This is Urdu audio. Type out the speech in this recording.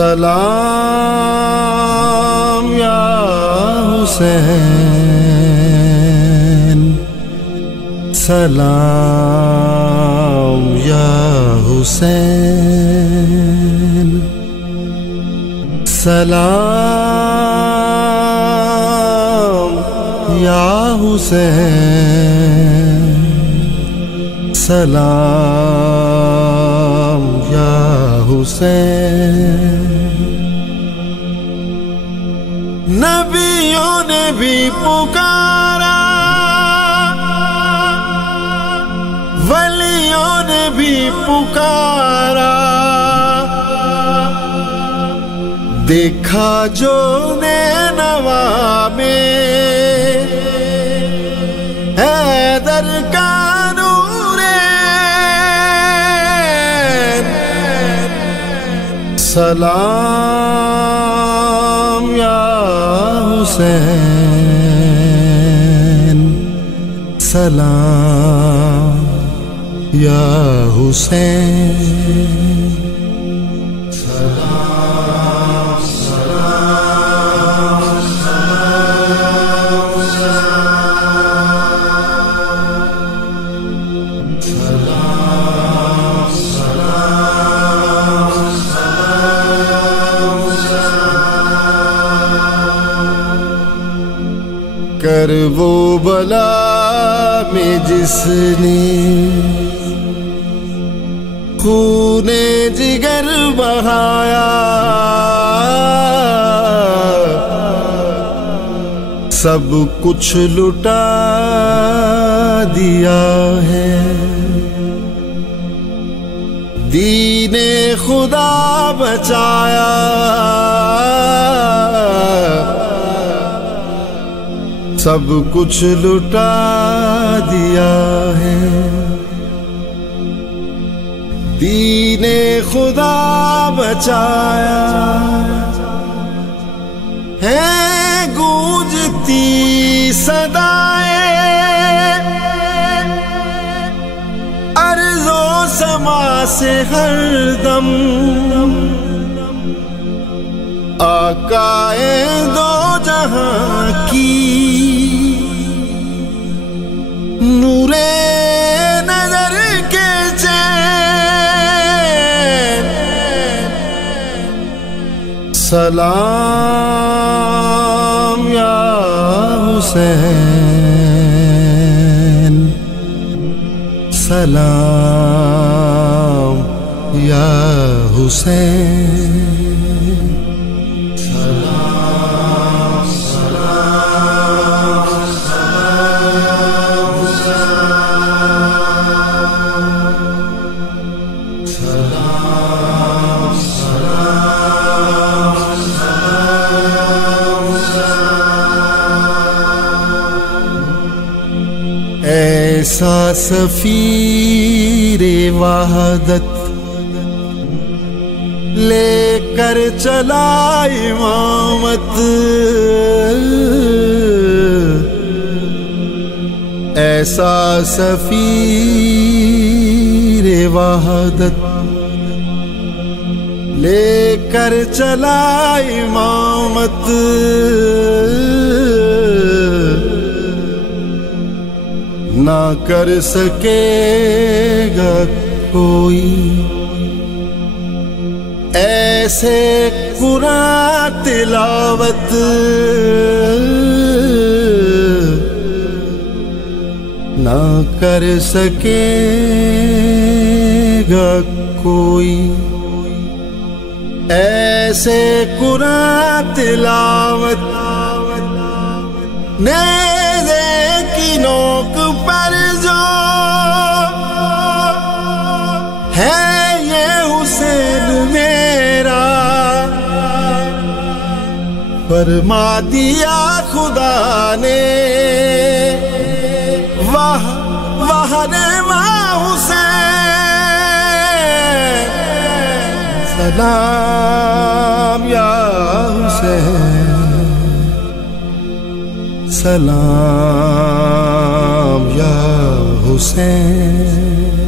سلام یا حسین، سلام یا حسین، سلام یا حسین، سلام یا حسین۔ نبیوں نے بھی پکارا، ولیوں نے بھی پکارا، دیکھا جو نینوا میں حیدر کا نور، سلام یا حسین، سلام یا حسین، سلام سلام سلام سلام سلام سلام۔ کرب و بلا میں جس نے خون جگر بہایا، سب کچھ لٹا دیا ہے، دین خدا بچایا، سب کچھ لٹا دیا ہے، دین خدا بچایا ہے۔ گونجتی صدائیں ارض و سما سے ہر دم، آقائے دو جہاں کی نور نظر کے چین، سلام یا حسین، سلام یا حسین، سلام سلام سلام سلام سلام سلام۔ ایسا سفیر وحدت لے کر چلا امامت، ایسا سفیر وحدت لے کر چلا امامت، نہ کر سکے گا کوئی ایسے قرآن تلاوت، نہ کر سکے گا کوئی ایسے قرآن تلاوت، نیزے کی نوک پر جو ہے یہ حسین میرا، فرما دیا خدا نے واہ واہ ماں حسین، سلام یا حسین، سلام یا حسین۔